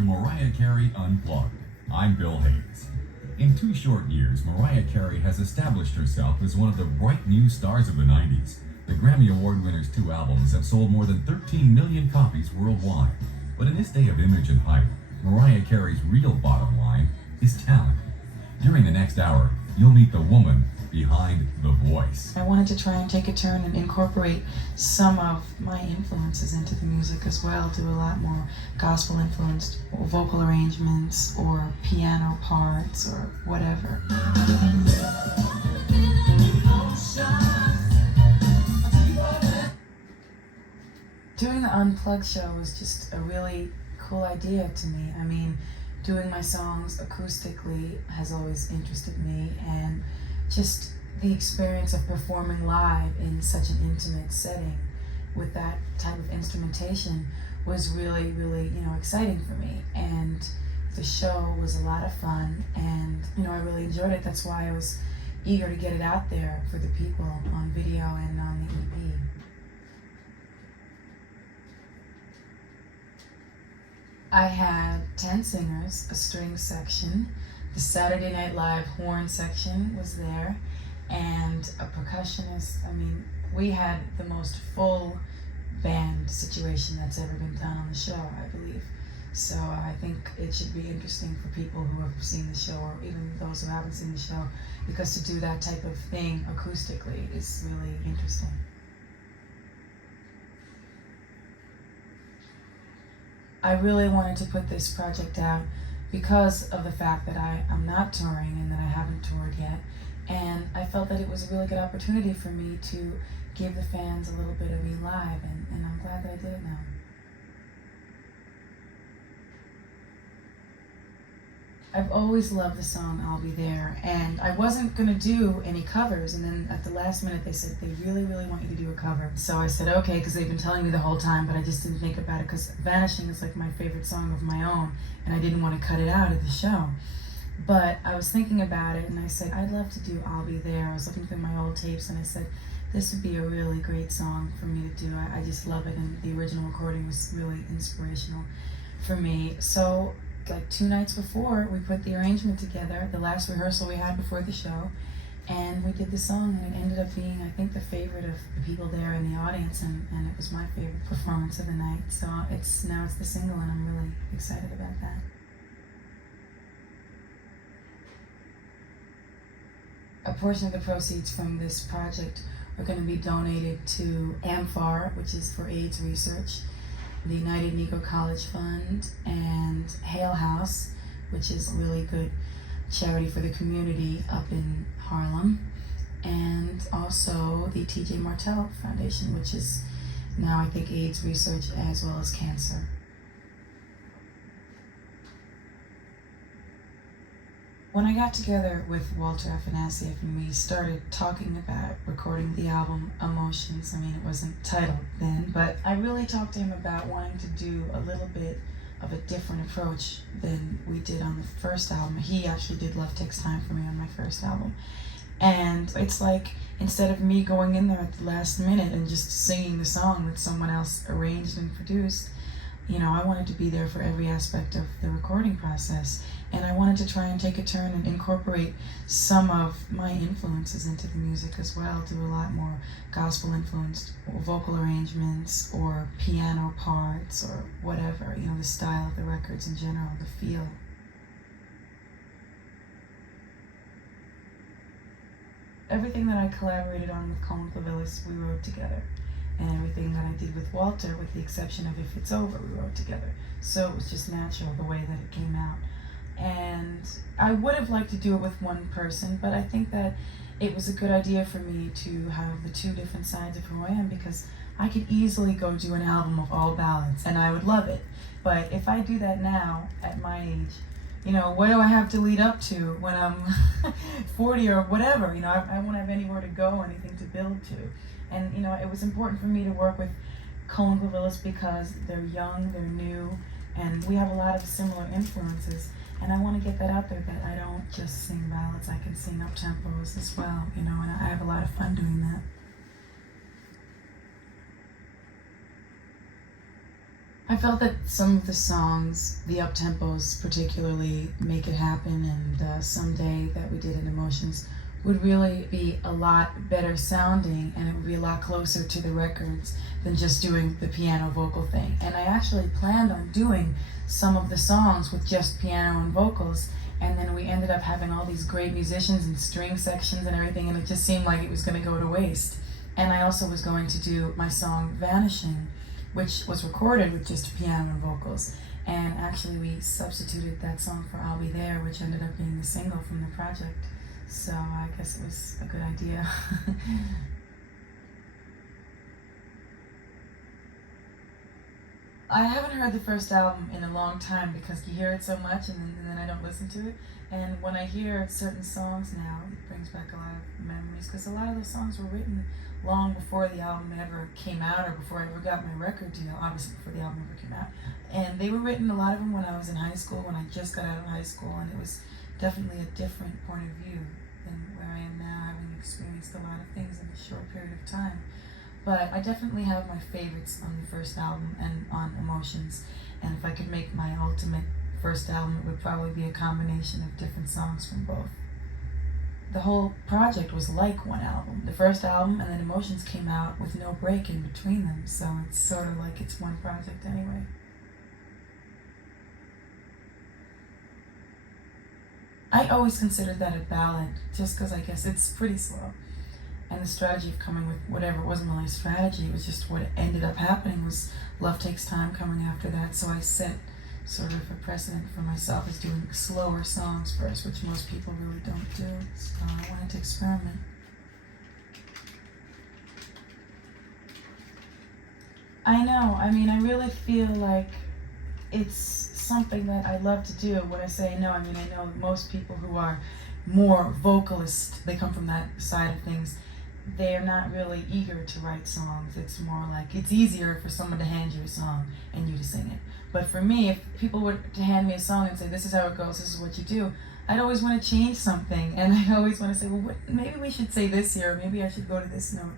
to Mariah Carey Unplugged. I'm Bill Hayes. In 2 short years, Mariah Carey has established herself as one of the bright new stars of the 90s. The Grammy Award winner's 2 albums have sold more than 13 million copies worldwide. But in this day of image and hype, Mariah Carey's real bottom line is talent. During the next hour, you'll meet the woman behind the voice. I wanted to try and take a turn and incorporate some of my influences into the music as well, do a lot more gospel influenced vocal arrangements or piano parts or whatever. Doing the Unplugged show was just a really cool idea to me. I mean, doing my songs acoustically has always interested me, and just the experience of performing live in such an intimate setting with that type of instrumentation was really, really, exciting for me. And the show was a lot of fun, and, I really enjoyed it. That's why I was eager to get it out there for the people on video and on the EP. I had 10 singers, a string section, the Saturday Night Live horn section was there, and a percussionist. I mean, we had the most full band situation that's ever been done on the show, I believe. So I think it should be interesting for people who have seen the show, or even those who haven't seen the show, because to do that type of thing acoustically is really interesting. I really wanted to put this project out because of the fact that I'm not touring and that I haven't toured yet. And I felt that it was a really good opportunity for me to give the fans a little bit of me live, and I'm glad that I did it now. I've always loved the song I'll Be There, and I wasn't going to do any covers, and then at the last minute they said they really, really want you to do a cover. So I said okay, because they've been telling me the whole time, but I just didn't think about it because Vanishing is like my favorite song of my own, and I didn't want to cut it out of the show. But I was thinking about it, and I said I'd love to do I'll Be There. I was looking through my old tapes, and I said this would be a really great song for me to do. I just love it, and the original recording was really inspirational for me. So like 2 nights before, we put the arrangement together, the last rehearsal we had before the show, and we did the song, and it ended up being, I think, the favorite of the people there in the audience, and it was my favorite performance of the night. So now it's the single, and I'm really excited about that. A portion of the proceeds from this project are going to be donated to AMFAR, which is for AIDS research, the United Negro College Fund, and Hale House, which is a really good charity for the community up in Harlem, and also the T.J. Martell Foundation, which is now, I think, AIDS research as well as cancer. When I got together with Walter Afanasieff and we started talking about recording the album Emotions, I mean, it wasn't titled then, but I really talked to him about wanting to do a little bit of a different approach than we did on the first album. He actually did Love Takes Time for me on my first album. And it's like, instead of me going in there at the last minute and just singing the song that someone else arranged and produced, I wanted to be there for every aspect of the recording process. And I wanted to try and take a turn and incorporate some of my influences into the music as well, do a lot more gospel influenced vocal arrangements or piano parts or whatever, the style of the records in general, the feel. Everything that I collaborated on with Clivilles, we wrote together. And everything that I did with Walter, with the exception of If It's Over, we wrote together. So it was just natural the way that it came out. And I would have liked to do it with one person, but I think that it was a good idea for me to have the 2 different sides of who I am, because I could easily go do an album of all ballads, and I would love it. But if I do that now, at my age, what do I have to lead up to when I'm 40 or whatever? I won't have anywhere to go, anything to build to. And, it was important for me to work with Clivilles because they're young, they're new, and we have a lot of similar influences. And I want to get that out there, that I don't just sing ballads, I can sing up-tempos as well, and I have a lot of fun doing that. I felt that some of the songs, the up-tempos particularly, Make It Happen and Someday that we did in Emotions, would really be a lot better sounding, and it would be a lot closer to the records than just doing the piano vocal thing. And I actually planned on doing some of the songs with just piano and vocals, and then we ended up having all these great musicians and string sections and everything, and it just seemed like it was going to go to waste. And I also was going to do my song Vanishing, which was recorded with just piano and vocals. And actually we substituted that song for I'll Be There, which ended up being the single from the project. So I guess it was a good idea. I haven't heard the first album in a long time because you hear it so much and then I don't listen to it. And when I hear certain songs now, it brings back a lot of memories, because a lot of those songs were written long before the album ever came out or before I ever got my record deal, obviously before the album ever came out. And they were written, a lot of them, when I was in high school, when I just got out of high school, and it was definitely a different point of view than where I am now, having experienced a lot of things in a short period of time. But I definitely have my favorites on the first album and on Emotions. And if I could make my ultimate first album, it would probably be a combination of different songs from both. The whole project was like one album. The first album and then Emotions came out with no break in between them, so it's sort of like it's one project anyway. I always considered that a ballad, just because I guess it's pretty slow. And the strategy of coming with whatever, it wasn't really a strategy, it was just what ended up happening was Love Takes Time coming after that, so I set sort of a precedent for myself as doing slower songs first, which most people really don't do, so I wanted to experiment. I know, I mean, I really feel like it's something that I love to do. When I say no, I mean I know that most people who are more vocalist, they come from that side of things, they're not really eager to write songs. It's more like it's easier for someone to hand you a song and you to sing it. But for me, if people were to hand me a song and say, this is how it goes, this is what you do, I'd always want to change something. And I always want to say, well, maybe we should say this here, or maybe I should go to this note.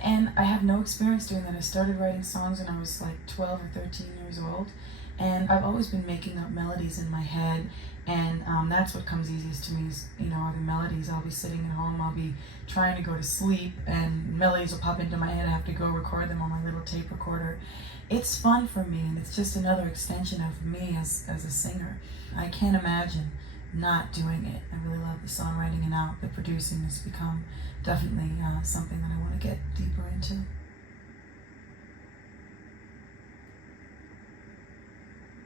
And I have no experience doing that. I started writing songs when I was like 12 or 13 years old. And I've always been making up melodies in my head, and that's what comes easiest to me is, are the melodies. I'll be sitting at home, I'll be trying to go to sleep, and melodies will pop into my head. I have to go record them on my little tape recorder. It's fun for me, and it's just another extension of me as a singer. I can't imagine not doing it. I really love the songwriting, and now the producing has become definitely something that I want to get deeper into.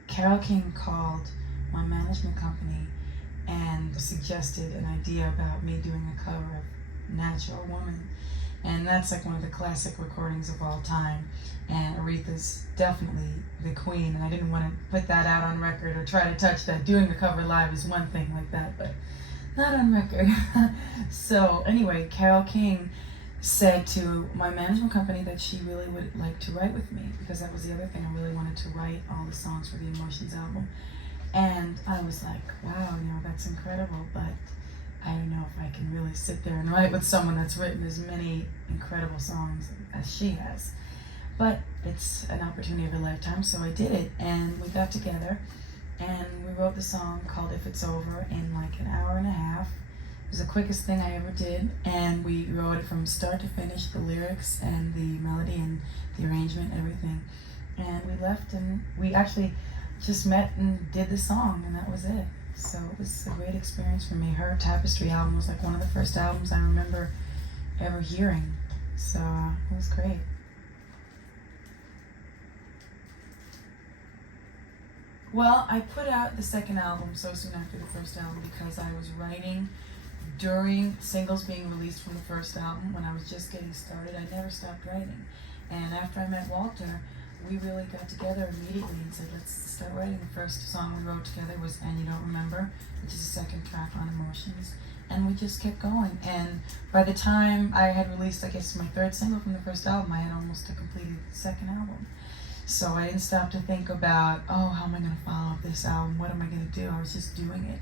Carole King called my management company and suggested an idea about me doing a cover of Natural Woman. And that's like one of the classic recordings of all time. And Aretha's definitely the queen, and I didn't want to put that out on record or try to touch that. Doing the cover live is one thing like that, but not on record. So anyway, Carole King said to my management company that she really would like to write with me, because that was the other thing. I really wanted to write all the songs for the Emotions album. And I was like, wow, that's incredible, but I don't know if I can really sit there and write with someone that's written as many incredible songs as she has. But it's an opportunity of a lifetime, so I did it, and we got together, and we wrote the song called If It's Over in like an hour and a half. It was the quickest thing I ever did, and we wrote it from start to finish, the lyrics and the melody and the arrangement, everything. And we left, and we actually just met and did the song, and that was it. So it was a great experience for me. Her Tapestry album was like one of the first albums I remember ever hearing, so it was great. Well, I put out the second album so soon after the first album because I was writing during singles being released from the first album. When I was just getting started, I never stopped writing. And after I met Walter, we really got together immediately and said, let's start writing. The first song we wrote together was And You Don't Remember, which is the second track on Emotions. And we just kept going. And by the time I had released, I guess, my third single from the first album, I had almost completed the second album. So I didn't stop to think about, how am I going to follow up this album? What am I going to do? I was just doing it.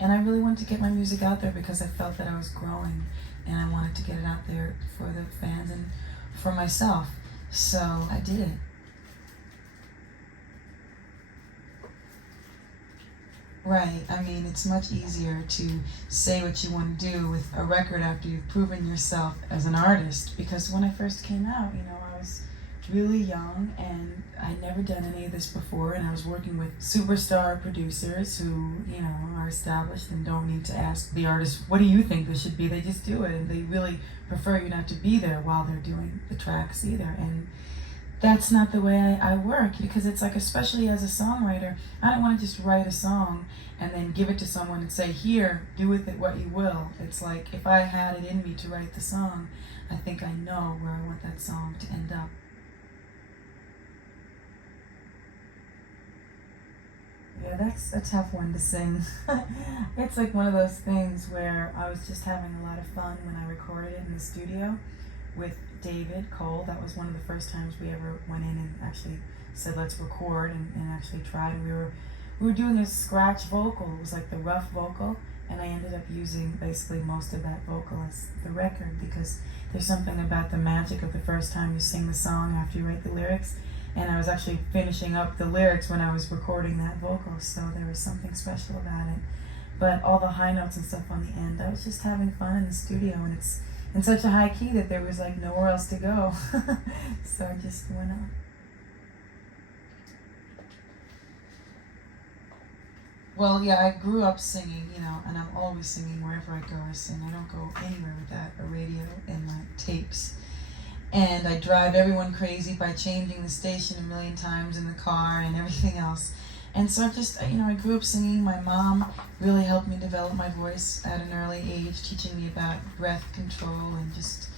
And I really wanted to get my music out there because I felt that I was growing, and I wanted to get it out there for the fans and for myself. So I did it. Right. I mean, it's much easier to say what you want to do with a record after you've proven yourself as an artist. Because when I first came out, I was really young and I'd never done any of this before, and I was working with superstar producers who, are established and don't need to ask the artist, what do you think this should be? They just do it, and they really prefer you not to be there while they're doing the tracks either. And that's not the way I work, because it's like, especially as a songwriter, I don't want to just write a song and then give it to someone and say, here, do with it what you will. It's like, if I had it in me to write the song, I think I know where I want that song to end up. Yeah, that's a tough one to sing. It's like one of those things where I was just having a lot of fun when I recorded it in the studio with David Cole. That was one of the first times we ever went in and actually said, let's record, and actually tried. And we were doing a scratch vocal. It was like the rough vocal, and I ended up using basically most of that vocal as the record, because there's something about the magic of the first time you sing the song after you write the lyrics. And I was actually finishing up the lyrics when I was recording that vocal, so there was something special about it. But all the high notes and stuff on the end, I was just having fun in the studio, and it's in such a high key that there was like nowhere else to go. So I just went up. Well, yeah, I grew up singing, and I'm always singing wherever I go. I sing. I don't go anywhere without a radio and my tapes. And I drive everyone crazy by changing the station a million times in the car and everything else. And so I grew up singing. My mom really helped me develop my voice at an early age, teaching me about breath control and just,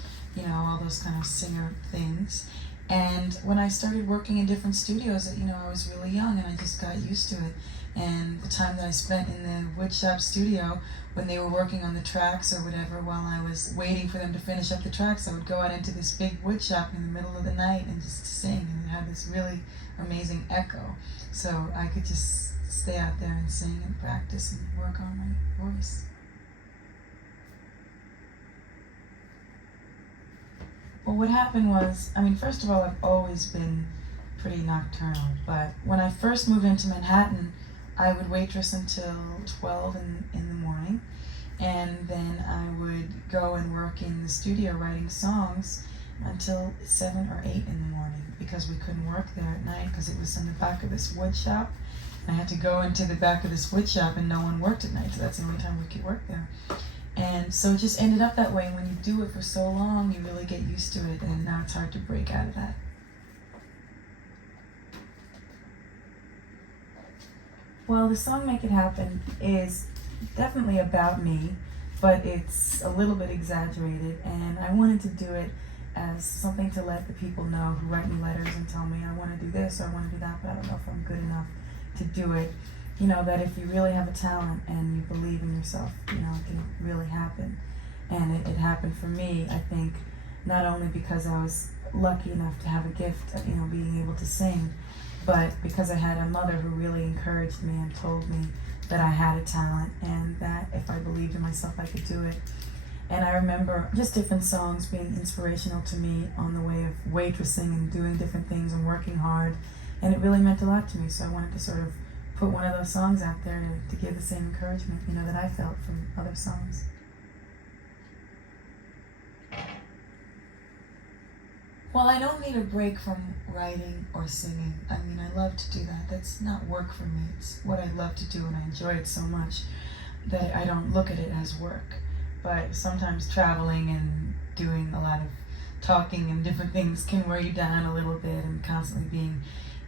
all those kind of singer things. And when I started working in different studios, I was really young and I just got used to it. And the time that I spent in the woodshop studio when they were working on the tracks or whatever, while I was waiting for them to finish up the tracks, I would go out into this big woodshop in the middle of the night and just sing, and it had this really amazing echo. So I could just stay out there and sing and practice and work on my voice. Well, what happened was, first of all, I've always been pretty nocturnal, but when I first moved into Manhattan, I would waitress until 12 in the morning, and then I would go and work in the studio writing songs until 7 or 8 in the morning, because we couldn't work there at night because it was in the back of this wood shop. And I had to go into the back of this wood shop and no one worked at night, so that's the only time we could work there. And so it just ended up that way. And when you do it for so long, you really get used to it, and now it's hard to break out of that. Well, the song Make It Happen is definitely about me, but it's a little bit exaggerated, and I wanted to do it as something to let the people know who write me letters and tell me, I want to do this or I want to do that, but I don't know if I'm good enough to do it. That if you really have a talent and you believe in yourself, it can really happen. And it happened for me, I think, not only because I was lucky enough to have a gift, being able to sing, but because I had a mother who really encouraged me and told me that I had a talent and that if I believed in myself, I could do it. And I remember just different songs being inspirational to me on the way of waitressing and doing different things and working hard. And it really meant a lot to me, so I wanted to sort of put one of those songs out there to give the same encouragement, that I felt from other songs. Well, I don't need a break from writing or singing. I love to do that. That's not work for me. It's what I love to do, and I enjoy it so much that I don't look at it as work. But sometimes traveling and doing a lot of talking and different things can wear you down a little bit, and constantly being,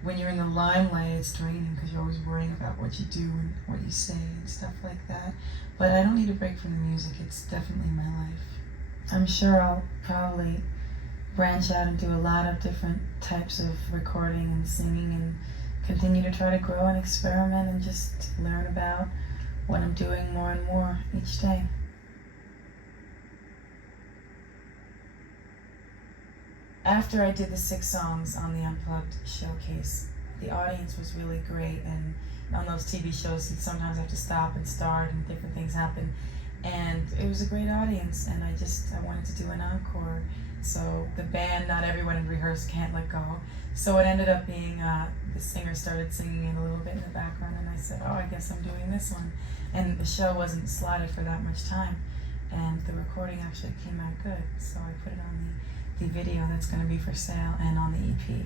when you're in the limelight, it's draining because you're always worrying about what you do and what you say and stuff like that. But I don't need a break from the music. It's definitely my life. I'm sure I'll probably branch out and do a lot of different types of recording and singing and continue to try to grow and experiment and just learn about what I'm doing more and more each day. After I did the 6 songs on the Unplugged showcase, the audience was really great, and on those TV shows you sometimes have to stop and start and different things happen, and it was a great audience, and I wanted to do an encore. So the band, not everyone had rehearsed Can't Let Go. So it ended up being, the singer started singing it a little bit in the background, and I said, oh, I guess I'm doing this one. And the show wasn't slotted for that much time, and the recording actually came out good. So I put it on the video that's going to be for sale and on the EP.